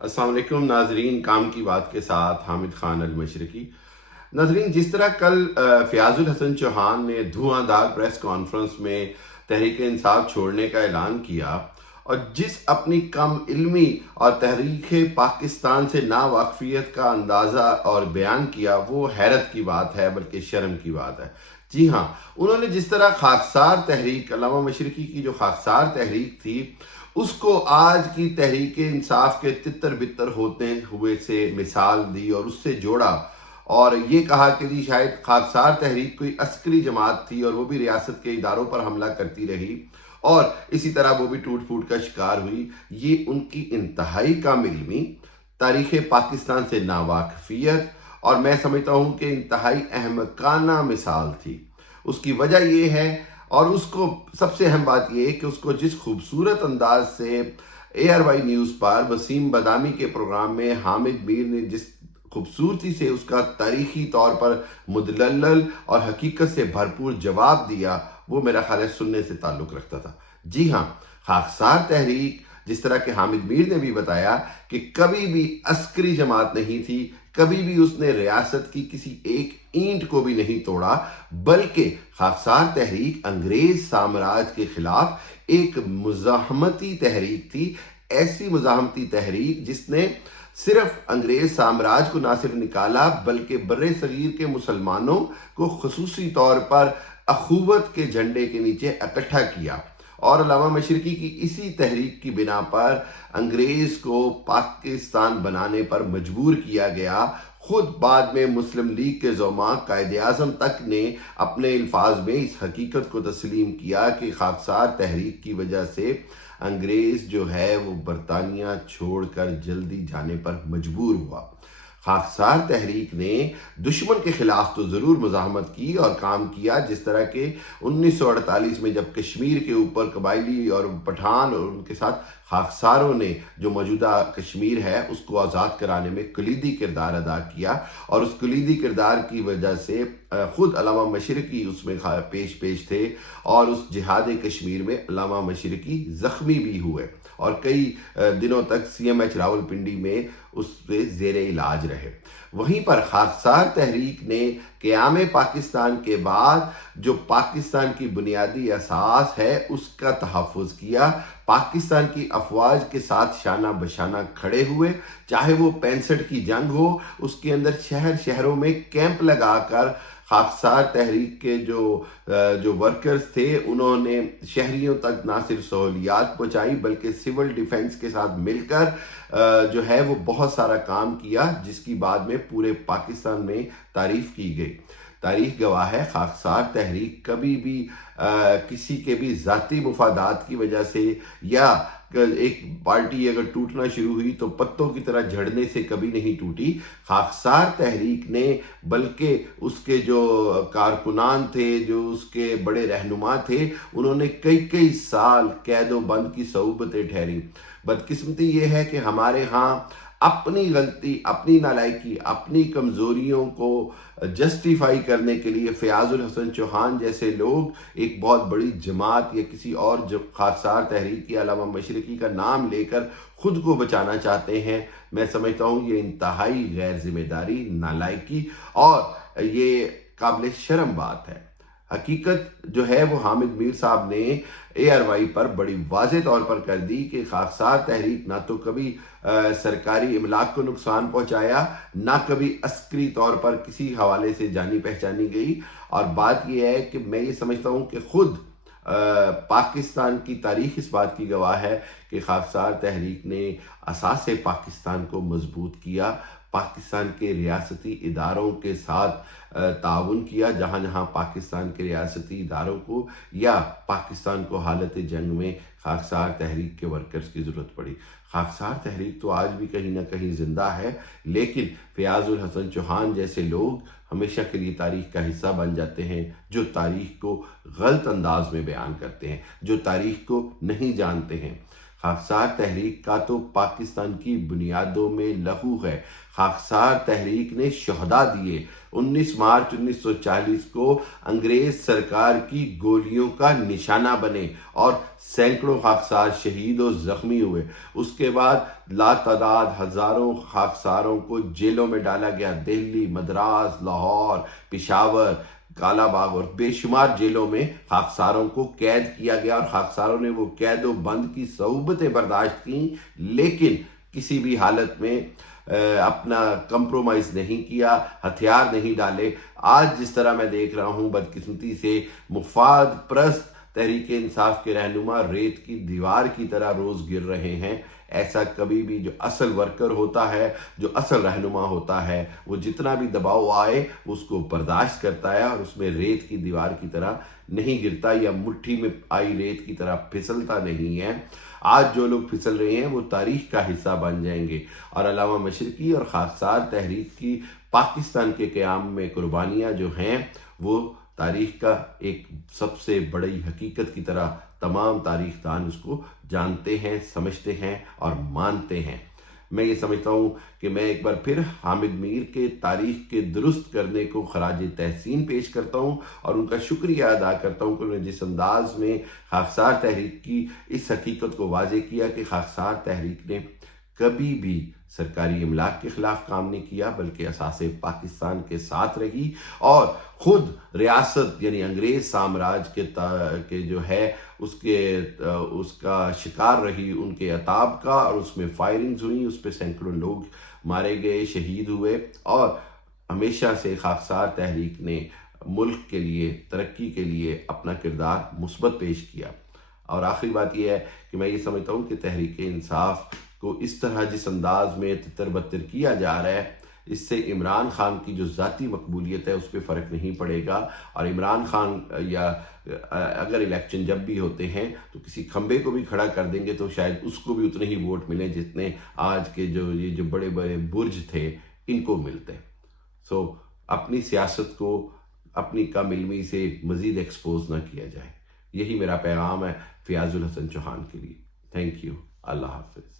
अस्सलाम वालेकुम नाजरीन, काम की बात के साथ हामिद खान अल मशरकी। नाजरीन, जिस तरह कल फ़याज़ुल हसन चौहान ने धुआंधार प्रेस कॉन्फ्रेंस में तहरीक इंसाफ छोड़ने का ऐलान किया और जिस अपनी कम इल्मी और तहरीक पाकिस्तान से नावाकफियत का अंदाज़ा और बयान किया, वो हैरत की बात है, बल्कि शर्म की बात है। जी हाँ, उन्होंने जिस तरह खाकसार तहरीक, अल्लामा मशरकी की जो खाकसार तहरीक थी, उसको आज की तहरीक इंसाफ के तितर बितर होते हुए से मिसाल दी और उससे जोड़ा और ये कहा कि जी शायद खाकसार तहरीक कोई अस्करी जमात थी और वो भी रियासत के इदारों पर हमला करती रही और इसी तरह वो भी टूट फूट का शिकार हुई। ये उनकी इंतहाई कम इल्मी, तारीख़ पाकिस्तान से नावाकफियत और मैं समझता हूँ कि इंतहाई अहमकाना मिसाल थी। उसकी वजह ये है और उसको सबसे अहम बात यह है कि उसको जिस खूबसूरत अंदाज से ARY न्यूज़ पर वसीम बदामी के प्रोग्राम में हामिद मीर ने जिस खूबसूरती से उसका तारीखी तौर पर मुदल्लल और हकीकत से भरपूर जवाब दिया, वो मेरा ख्याल है सुनने से ताल्लुक़ रखता था। जी हाँ, खाकसार तहरीक, जिस तरह के हामिद मीर ने भी बताया कि कभी भी अस्करी जमात नहीं थी, कभी भी उसने रियासत की किसी एक ईंट को भी नहीं तोड़ा, बल्कि खाकसार तहरीक अंग्रेज साम्राज्य के खिलाफ एक मुज़ाहमती तहरीक थी। ऐसी मुज़ाहमती तहरीक जिसने सिर्फ अंग्रेज साम्राज्य को ना सिर्फ निकाला, बल्कि बर्रे सगीर के मुसलमानों को खुसूसी तौर पर अखुवत के झंडे के नीचे इकट्ठा किया और अल्लामा मशरकी की इसी तहरीक की बिना पर अंग्रेज को पाकिस्तान बनाने पर मजबूर किया गया। खुद बाद में मुस्लिम लीग के ज़ोमा कायद-ए-आज़म तक ने अपने अल्फाज में इस हकीकत को तस्लीम किया कि खाकसार तहरीक की वजह से अंग्रेज जो है वो बरतानिया छोड़कर जल्दी जाने पर मजबूर हुआ। खाकसार तहरीक ने दुश्मन के खिलाफ तो ज़रूर मुज़ाहमत की और काम किया, जिस तरह के 1948 में जब कश्मीर के ऊपर कबायली और पठान और उनके साथ खाकसारों ने जो मौजूदा कश्मीर है उसको आज़ाद कराने में कलीदी किरदार अदा किया और उस कलीदी किरदार की वजह से ख़ुद अल्लामा मशरकी उसमें पेश थे और उस जिहाद कश्मीर में अल्लामा मशरकी ज़ख्मी भी हुए और कई दिनों तक CMH रावलपिंडी में उस पे ज़ेरे इलाज रहे। वहीं पर खाकसार तहरीक ने क़याम पाकिस्तान के बाद जो पाकिस्तान की बुनियादी असास है उसका तहफ़्फ़ुज़ किया, पाकिस्तान की अफवाज के साथ शाना बशाना खड़े हुए, चाहे वो 65 की जंग हो, उसके अंदर शहरों में कैंप लगाकर खाकसार तहरीक के जो वर्कर्स थे उन्होंने शहरियों तक ना सिर्फ सहूलियात पहुँचाई बल्कि सिविल डिफेंस के साथ मिलकर जो है वो बहुत सारा काम किया, जिसकी बाद में पूरे पाकिस्तान में तारीफ़ की गई। तारीख गवाह है, खाकसार तहरीक कभी भी किसी के भी ज़ाती मुफादात की वजह से या एक पार्टी अगर टूटना शुरू हुई तो पत्तों की तरह झड़ने से कभी नहीं टूटी। खाकसार तहरीक ने बल्कि उसके जो कारकुनान थे, जो उसके बड़े रहनुमा थे, उन्होंने कई साल कैदो बंद की सऊबतें ठहरी। बदकिस्मती ये है कि हमारे यहाँ अपनी गलती, अपनी नालायकी, अपनी कमज़ोरियों को जस्टिफाई करने के लिए फ़याज़ुल हसन चौहान जैसे लोग एक बहुत बड़ी जमात या किसी और जो खाकसार तहरीक के अल्लामा मशरकी का नाम लेकर ख़ुद को बचाना चाहते हैं। मैं समझता हूँ ये इंतहाई गैर जिम्मेदारी, नालायकी और ये काबिल शर्म बात है। हकीकत जो है वो हामिद मीर साहब ने ARY पर बड़ी वाज़े तौर पर कर दी कि खाकसार तहरीक ना तो कभी सरकारी इमलाक को नुकसान पहुंचाया, ना कभी अस्करी तौर पर किसी हवाले से जानी पहचानी गई। और बात यह है कि मैं ये समझता हूँ कि ख़ुद पाकिस्तान की तारीख़ इस बात की गवाह है कि खाकसार तहरीक ने असासे पाकिस्तान को मजबूत किया, पाकिस्तान के रियासती इदारों के साथ ताउन किया, जहाँ जहाँ पाकिस्तान के रियासती इदारों को या पाकिस्तान को हालत जंग में खाकसार तहरीक के वर्कर्स की ज़रूरत पड़ी। खाकसार तहरीक तो आज भी कहीं ना कहीं ज़िंदा है, लेकिन फ़याज़ुल हसन चौहान जैसे लोग हमेशा के लिए तारीख़ का हिस्सा बन जाते हैं, जो तारीख़ को गलत अंदाज में बयान करते हैं, जो तारीख़ को नहीं जानते हैं। خاکسار تحریک کا تو پاکستان کی بنیادوں میں لہو ہے۔ خاکسار تحریک نے شہداء دیے۔ 19 مارچ 1940 کو انگریز سرکار کی گولیوں کا نشانہ بنے اور سینکڑوں خاکسار شہید و زخمی ہوئے۔ اس کے بعد لاتعداد ہزاروں خاکساروں کو جیلوں میں ڈالا گیا۔ دہلی، مدراس، لاہور، پشاور، کالا باغ اور بے شمار جیلوں میں خاکساروں کو قید کیا گیا، اور خاکساروں نے وہ قید و بند کی صعوبتیں برداشت کیں، لیکن کسی بھی حالت میں اپنا کمپرومائز نہیں کیا، ہتھیار نہیں ڈالے۔ آج جس طرح میں دیکھ رہا ہوں بدقسمتی سے مفاد پرست تحریک انصاف کے رہنما ریت کی دیوار کی طرح روز گر رہے ہیں۔ ایسا کبھی بھی جو اصل ورکر ہوتا ہے، جو اصل رہنما ہوتا ہے، وہ جتنا بھی دباؤ آئے اس کو برداشت کرتا ہے اور اس میں ریت کی دیوار کی طرح نہیں گرتا یا مٹھی میں آئی ریت کی طرح پھسلتا نہیں ہے۔ آج جو لوگ پھسل رہے ہیں وہ تاریخ کا حصہ بن جائیں گے، اور علامہ مشرقی اور خاکسار تحریک کی پاکستان کے قیام میں قربانیاں جو ہیں وہ تاریخ کا ایک سب سے بڑی حقیقت کی طرح تمام تاریخ دان اس کو جانتے ہیں، سمجھتے ہیں اور مانتے ہیں۔ میں یہ سمجھتا ہوں کہ میں ایک بار پھر حامد میر کے تاریخ کے درست کرنے کو خراج تحسین پیش کرتا ہوں اور ان کا شکریہ ادا کرتا ہوں کہ انہوں نے جس انداز میں خاکسار تحریک کی اس حقیقت کو واضح کیا کہ خاکسار تحریک نے کبھی بھی سرکاری املاک کے خلاف کام نہیں کیا، بلکہ اساس پاکستان کے ساتھ رہی اور خود ریاست یعنی انگریز سامراج کے جو ہے اس کا شکار رہی، ان کے عتاب کا، اور اس میں فائرنگز ہوئیں، اس پہ سینکڑوں لوگ مارے گئے، شہید ہوئے، اور ہمیشہ سے خاکسار تحریک نے ملک کے لیے، ترقی کے لیے اپنا کردار مثبت پیش کیا۔ اور آخری بات یہ ہے کہ میں یہ سمجھتا ہوں کہ تحریک انصاف کو اس طرح جس انداز میں تتر بتر کیا جا رہا ہے، اس سے عمران خان کی جو ذاتی مقبولیت ہے اس پہ فرق نہیں پڑے گا، اور عمران خان یا اگر الیکشن جب بھی ہوتے ہیں تو کسی کھمبے کو بھی کھڑا کر دیں گے تو شاید اس کو بھی اتنے ہی ووٹ ملیں جتنے آج کے یہ جو بڑے بڑے برج تھے ان کو ملتے ہیں۔ سو اپنی سیاست کو اپنی کم علمی سے مزید ایکسپوز نہ کیا جائے، یہی میرا پیغام ہے فیاض الحسن چوہان کے لیے۔ تھینک یو، اللہ حافظ۔